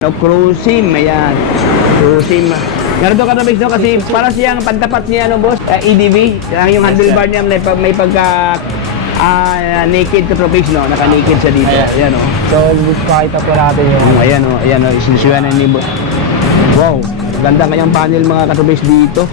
No, cruisim, ayan. Cruisim. Ganito ka no, kasi para siyang pantapat niya, no, boss, EDV. Yung handlebar niya may pagka naked ka tropics, no? Naka-naked siya dito. Ayan, no. So, pakita po natin yung... Ayan, no. Isinusuyan na ni boss. Wow, ganda kanyang panel mga katropics dito.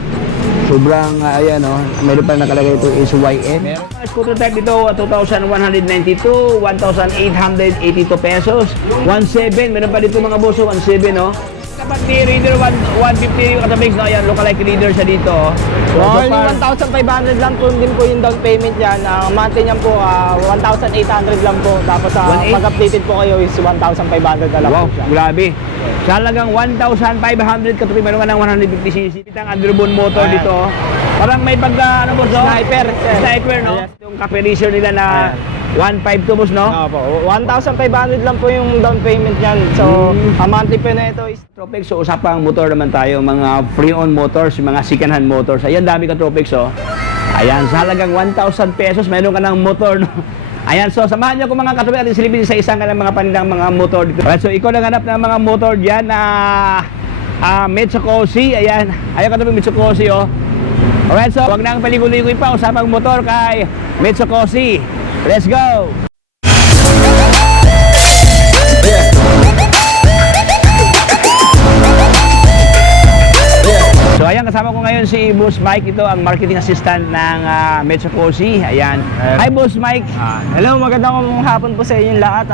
Sobrang, ayan, no. Meron pa nakalagay ito SYN. Scooter type dito, 2,192, 1,882 pesos. 1,700, meron pa dito mga boss, 1,700, no? Dapat ni reader 150 yung katabings, no? Ayan, lookalike reader siya dito. So, only 1,500 lang po din po yung down payment yan. Ang monthly niyan po, 1,800 lang po. Tapos pag-updated po kayo is 1,500 na lang wow, po siya. grabe. Sa halagang 1,500 katabi, meron ka ng 150cc. Itang Underbone motor dito. Parang may pagka, ano boss, no? Sniper, no? Yes. Yung cafe racer nila na 152 boss, no? Opo, 1,500 lang po yung down payment niyan. So, ang monthly po na ito is... Tropex, so usapang motor naman tayo, mga pre-owned motors, mga second-hand motors. Ayan, dami ka Tropex, oh. Ayan, sa halagang 1,000 pesos, meron ka ng motor, no? Ayan, so samahan niyo ko mga Tropex at silipin sa isang ka ng mga panindang mga motor dito. Alright, so ikaw naghanap ng mga motor dyan na Mitsukoshi, ayan. Ayaw ka naman Mitsukoshi, oh. Alright, so wag nang paligoy-ligoy pa, usapang motor kay Mitsukoshi. Let's go! So ayan, kasama ko ngayon si Boss Mike. Ito ang marketing assistant ng Mitsukoshi. Ayan. Hi Boss Mike. Hello, magandang hapon po sa inyong lahat.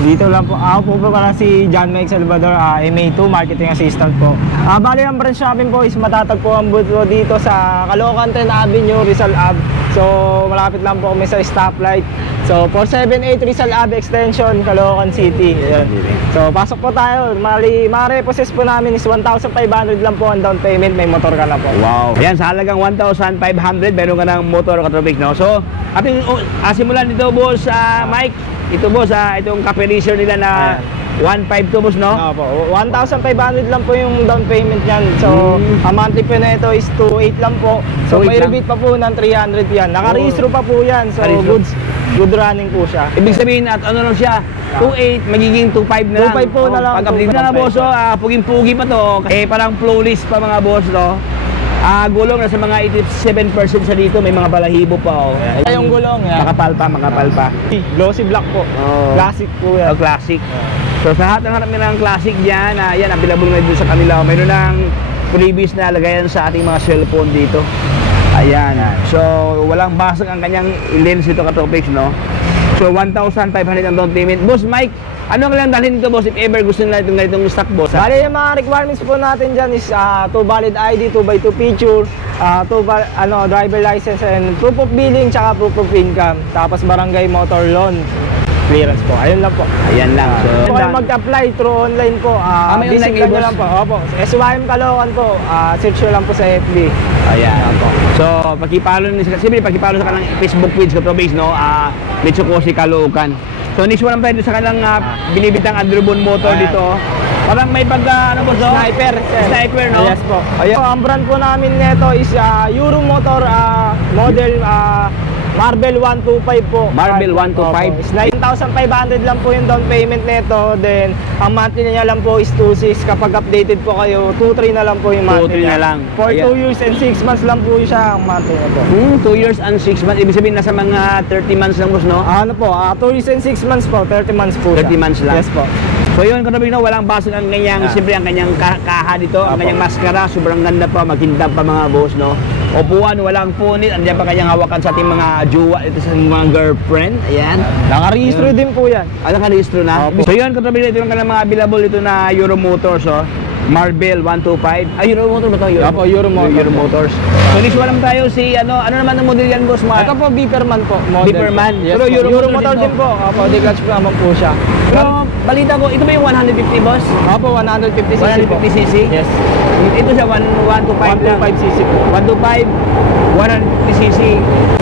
Dito lang po, ako po pala si John Mike Salvador, MA2 marketing assistant po. Bali ang branch namin po is matatagpuan po dito sa Caloocan 10 Avenue, Rizal Ave. So malapit lang po kami sa stoplight. So 478 Rizal Ave Extension, Caloocan City. Ayan. So pasok po tayo. Ma-repossess po namin is 1,500 lang po ang down payment. May motor ka na po. Wow. Ayan, sa halagang 1,500, meron ka ng motor katropic, no? So, ating simulan dito, Boss Mike. Ito, Boss, itong cafe racer nila na 152, Boss, no? Opo, 1,500 lang po yung down payment niyan. So, ang monthly po na ito is 2,800 lang po. So, may rebate pa po ng 300 yan. Naka-registro pa po yan. So, good running po siya. Ibig sabihin, at ano lang siya, 2.8, magiging 2.5 na lang. 2.5 po na lang. Pag-update na, boss, puging-pugi pa to. Parang flawless pa mga boss, no? Gulong na sa mga 87% sa dito, may mga balahibo pa, oh. Yung gulong, yan. Makapal pa. Glossy black po. Classic po yan. Classic. So sa lahat ng harap ng classic dyan, yan, available na dito sa kanila. Mayroon ng previous na lagayan sa ating mga cellphone dito. Ayan. So walang basag ang kanyang lens ito ka-topics, no? So 1,500 ang down payment. Boss Mike, ano ang lang dalhin dito, boss, if ever gusto nila itong ganitong stock, boss? Bali, yung mga requirements po natin dyan is 2 valid ID, 2x2 picture, driver license and proof of billing, tsaka proof of income. Tapos barangay motor loan clearance po. Ayun lang po. Ayan lang. So, kung mag-apply through online po, may visit online nyo lang po. Opo, SYM Caloocan po. Search nyo lang po sa FB. Ayan po. So, pakipalo sa kanilang Facebook page ko, base, no? Mitsukoshi Caloocan. So, next one naman tayo sa kanilang binibitang Underbone motor dito. Parang may pagka, ano po, so? Sniper, no? Yes po. Ayan. So, ang brand po namin nito is Euro Motor model Marvel 125 po. Marvel 125. 9,500 lang po yung down payment nito. Then, ang monthly niya lang po is 2,600. Kapag updated po kayo, 2,300 na lang po yung monthly 2,300 na lang. For 2 years and 6 months lang po siya ang monthly niya po. 2 years and 6 months. Ibig sabihin, nasa mga 30 months lang, boss, no? Ano po, 2 years and 6 months po, 30 months po 30 months lang. Yes po. So yun, katabi, no, walang basag ang kanyang, siyempre ang kanyang kaha dito, ang kanyang maskara, sobrang ganda pa, maghintab pa mga boss, no? Upuan, walang punit, andiyan pa kanyang hawakan sa ating mga jowa, ito sa mga girlfriend, ayan. Naka-registro din po yan. Naka-registro na? Opo. So yun, katabi, ito yung mga available ito na Euro Motors, oh. Marvel 125. Euro Motor ba ito? Opo, Euro Motor. Euro Motors. So next one naman tayo si, ano naman ang model yan, boss? Ito po, Beeperman po. Model. Beeperman. Yes, Pero Euro Motor din po. Opo, decatch po naman po siya. Pero balita ko, ito ba yung 150, boss? Opo, 150cc po. 150cc? Yes. Ito siya, 125 lang. 125cc po. 125, 150cc.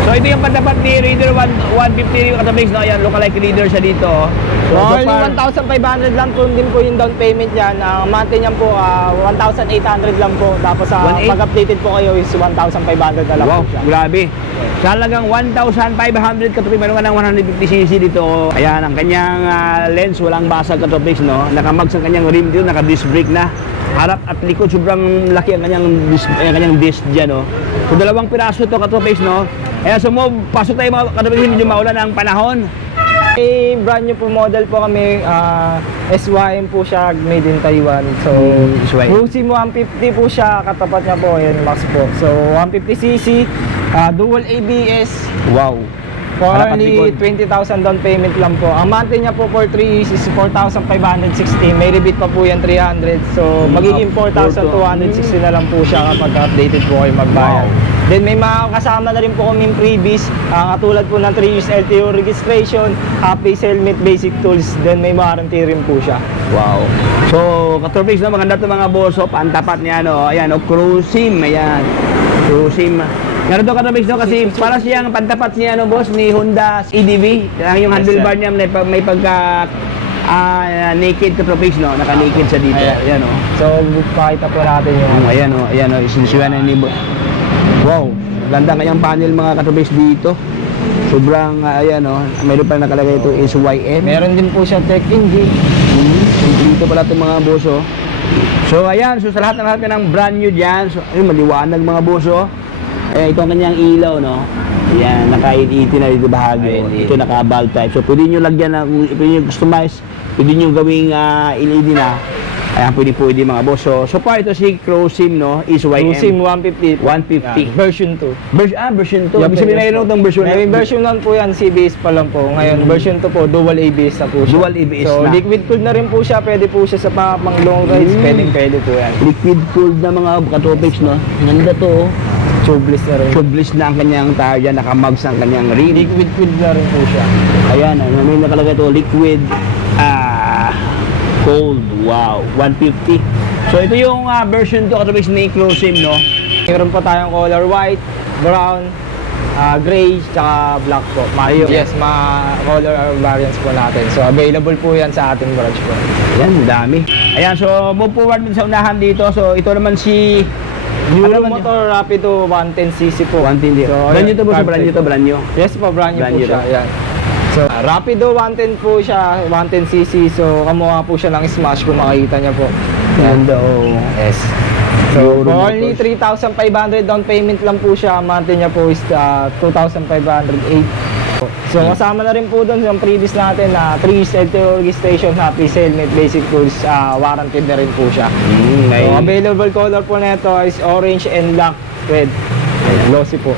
So So ito yung pandapat ni Raider 150 katabigs, no? Ayan, lookalike Raider siya dito. Oh. So, So, so only far, 1,500 lang po din po yung down payment niyan. Ang monthly niyan po 1,800 lang po. Tapos 1,800? pag updated po kayo is 1,500 na lang wow, po siya. grabe. Sa halagang 1,500 katabigs, meron ka ng 150cc dito. Ayan, ang kanyang lens, walang basag katabigs, no? Nakamags ang kanyang rim dito, naka-disc brake na. Harap at likod, sobrang laki ang kanyang disc dyan, no? So, dalawang piraso ito katabigs, no? Ayan, so pasok tayo mga katabigs, medyo maulan ang panahon. May brand new po model po kami, SYM po siya, made in Taiwan. So, SYM. Crusim 150 po siya, katapat niya po, yun, max po. So, 150cc, dual ABS, Wow. for Harap at only likod. 20,000 down payment lang po. Ang monthly niya po for 3 years is 4,560. May rebate pa po yan 300. So, magiging 4,260 na lang po siya kapag updated po kayo magbayad. Wow. Then may mga kasama na rin po kaming freebies, katulad po ng 3 years LTO registration, face helmet, basic tools, then may warranty rin po siya. Wow. So, katabigs, no? Maganda ito mga boss. Oh, pantapat niya, no? Ayan, oh, Crusim. Ayan. Crusim. Meron ito katabigs, no? Kasi para siyang pantapat niya, no, boss, ni Honda EDV. Yung handlebar niya may pagka naked katabigs, no? Naka-naked siya dito. Ayan, oh. So, pakita po natin yung Ayan, oh. Ayan, oh. Isinusuyan na ni wow. Ganda kanyang panel mga katabigs dito. Sobrang, ayan, oh. Mayroon pa nakalagay ito SYM. Meron din po siya tech engine. Dito pala itong mga boso. So ayan, so sa lahat ng brand new dyan, so ayun, maliwanag mga boso. Ito ang kanyang ilaw, no? Ayan, naka-LED na dito bahagi. Ito naka-bulb type. So pwede nyo lagyan na, kung pwede nyo customize, pwede nyo gawing LED na. Ayan, pwede mga boso. So far ito si Crusim, no? SYM. Crusim 150. 150. Version 2. Version 2. Ibig sabihin na yun itong version. May version 1 po yan, CBS pa lang po. Ngayon, version 2 po, dual ABS na po siya. Dual ABS so, na. liquid cooled na rin po siya. Pwede po siya sa pang long rides. Pwede po yan. Liquid cooled na mga katopics, no? Ganda to, oh. Tubeless na rin. Tubeless na ang kanyang tire dyan, nakamags ang kanyang rim. Liquid cooled na rin po siya. Ayan, may nakalagay ito, liquid, cold, wow, 150. So ito yung version 2 katabigs ni Crusim, no? Meron pa tayong color white, brown, gray, tsaka black po. Yes, mga color variants po natin. So available po yan sa ating branch po. Ayan, dami. Ayan, so move forward din sa unahan dito. So ito naman si Euro naman Motor Rapido 110cc po. 110. Brand new to po, brand new to, brand new. Yes po, brand new Brand po new siya. to. Ayan. So, Rapido 110 po siya, 110cc. So, kamukha po siya ng Smash kung makikita niya po. Ganda, oh. Yes. So, Euro for only Motors. 3,500 down payment lang po siya. Ang monthly niya po is 2,508. So, kasama na rin po doon yung previous natin na 3 years LTO registration, face helmet, basic tools, warranted na rin po siya. So, available color po nito is orange and black red. Glossy po.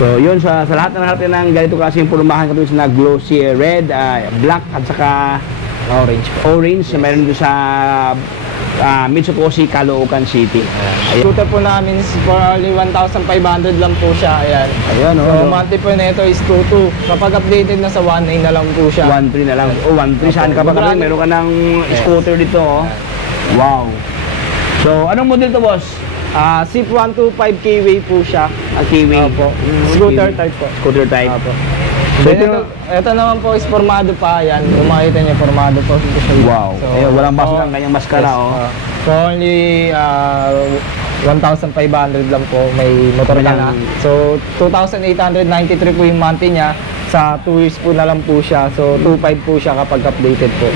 So yun, sa lahat ng ganito klaseng pulumahan katulad na glossy red, black at saka orange na meron doon sa Mitsukoshi, Caloocan City. Ayan. Scooter po namin is for only 1,500 lang po siya. Ayan. Ayan, oh. So, monthly po nito is 2,200. Kapag updated na sa 1,900 na lang po siya. 1.3 na lang. Oh, 1.3. Saan ka pa kasi? Meron ka ng scooter dito, oh. Wow. So, anong model to, boss? SIP 125 K-Way po siya. Kiwi. Opo. Scooter type po. Scooter type. Opo. So, Then, ito naman po is formado pa. Yan. Kung makita niyo, formado po. Wow. Ayun, walang baso ng kanyang maskara, oh. So, only 1,500 lang po. May motor ka na. So, 2,893 po yung monthly niya. Sa 2 years po na lang po siya. So, 2,500 po siya kapag updated po.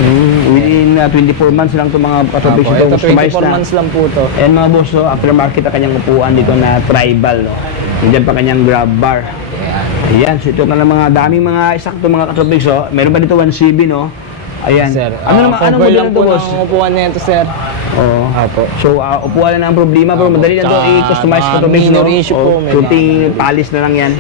Within 24 months lang itong mga katopics Opo, ito. ito Customized 24 na. months lang po to. Ayan mga boss, so, aftermarket ang kanyang upuan dito na tribal, no? Nandiyan pa kanyang grab bar. Ayan, so ito ka ng mga daming mga eksakto mga katopics, oh. Meron pa dito 1CB, no? Ayan. Sir, Ano naman, anong cover model lang na ito, po boss? ng upuan nito, sir. Oo. So, upuan na ang problema, pero madali lang ito Tsaka i-customize mga katopics, no? minor issue po, may Kunting palis na lang yan.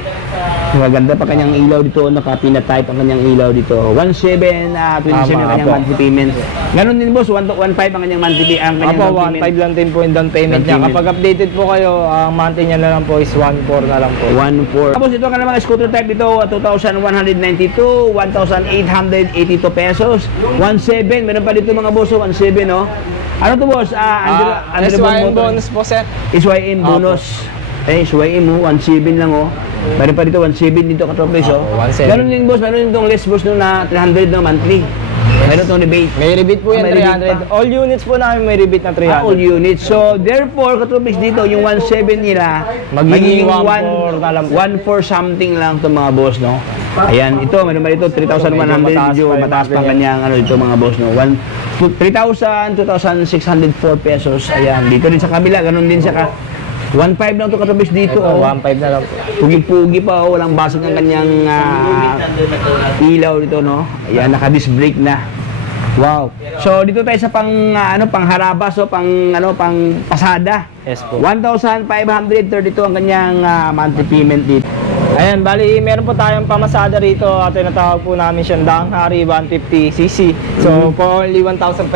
Maganda pa kanyang ilaw dito, naka-pina-type ang kanyang ilaw dito. 1,727 ang kanyang Apo. monthly payment. Ganon din boss, 1,500 ang kanyang monthly ang kanyang Apo, down payment. 1,500 lang din po yung down payment Down niya. payment. Kapag updated po kayo, ang monthly niya na lang po is 1,400 na lang po. 1,400. Tapos ito ka naman scooter type dito, 2,192, 1,882 pesos. 1,700, meron pa dito mga boss, 1,700, no? Ano to boss? SYM bonus po, sir. SYM bonus. Eh, suwain mo, 1.7 lang oh. Meron pa dito, 1.7 dito katropis oh. 1.7. Ganun din boss, meron din itong less boss nung na 300 na monthly. Meron itong rebate. May rebate po yan, may rebate 300. All units po namin may rebate na 300. All units. So, therefore, katropis dito, yung 1.7 nila, Magiging 1.4 na lang po. 1.4 something lang itong mga boss, no? Ayan, ito, meron ba dito, 3,100, medyo mataas pa kanyang, ano, ito mga boss, no? 3,000, 2,604 pesos. Ayan, dito din sa kabila, ganun din sa 1.5 lang ito katapos dito. Ito, Oh. 1.5 na lang po. Pugi-pugi pa, oh. Walang basag ang kanyang ilaw dito, no? Ayan, naka-disc brake na. Wow. So, dito tayo sa pang harabas, so, pang pasada. Yes po. 1,532 ang kanyang monthly payment dito. Ayan, bali, meron po tayong pamasada rito at tinatawag po namin siyang Danghari 150cc. So, for only 1,500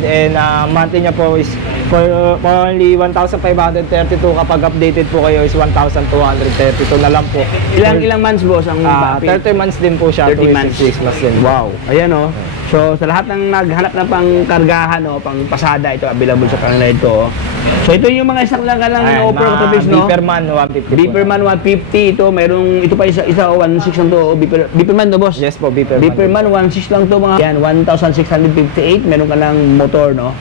and monthly niya po is for only 1,532 kapag updated po kayo is 1,232 na lang po. Ilang months, boss, ang 30 months din po siya. 30 months. 6 months din. Wow. Ayan, oh. So, sa lahat ng naghanap ng pangkargahan, oh, pang pasada, ito available sa kanila ito. Oh. So, ito yung mga isang lang offer ko to base, no? Beeperman 150 po. Beeperman 150 ito, ito pa isa 1.6 lang to, oh. Beeperman to, boss. Yes po, Beeperman. Beeperman 1.6 lang to, mga yan, 1,658, meron ka ng motor, no?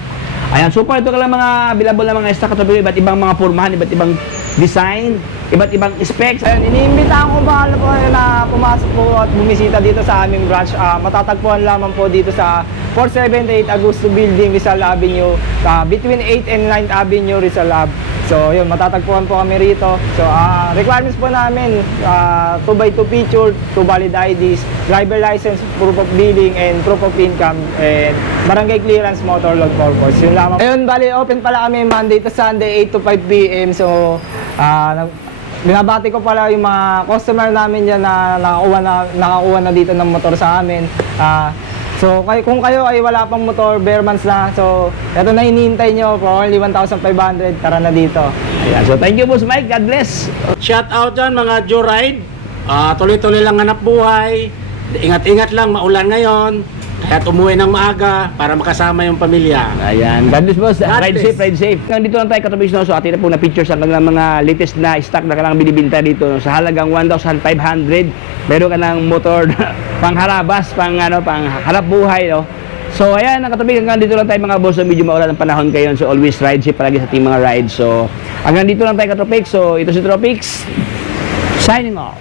Ayan, so far ito ka lang mga available na mga stock ito, iba't ibang mga pormahan, iba't ibang design, iba't ibang specs. Ayun, iniimbitahan ko bahala po kayo na pumasok po at bumisita dito sa aming branch. Matatagpuan lamang po dito sa 478 Augusto Building, Rizal Avenue, between 8 and 9th Avenue, Rizal Ave. So, yun, matatagpuan po kami rito. So, requirements po namin, 2x2 picture, 2 valid IDs, driver license, proof of billing, and proof of income, and barangay clearance, motor load purpose. Yun lamang. Ayun, bali, open pala kami Monday to Sunday, 8 to 5 p.m. So, binabati ko pala yung mga customer namin dyan na nakakuha na dito ng motor sa amin. So, kung kayo ay wala pang motor, bare months na. So, ito na hinihintay nyo for only 1,500. Tara na dito. Ayan, so thank you, Boss Mike. God bless. Shout out dyan mga Joyride. Tuloy-tuloy lang hanap buhay. Ingat-ingat lang, maulan ngayon. Kaya umuwi ng maaga para makasama yung pamilya. Ayan, God bless, boss. God Ride bless. safe, ride safe. Nandito lang tayo katubis, no? So, atin na po na pictures ang kanilang mga latest na stock na kailangang binibinta dito. Sa halagang 1,500, meron ka ng motor pang harabas, pang harap buhay, no? So, ayan, nakatubig, hanggang dito lang tayo mga boss. So, medyo maulan ang panahon kayo. So, always ride safe palagi sa ating mga rides. So, hanggang dito lang tayo katropix. So, ito si Tropics. Signing off.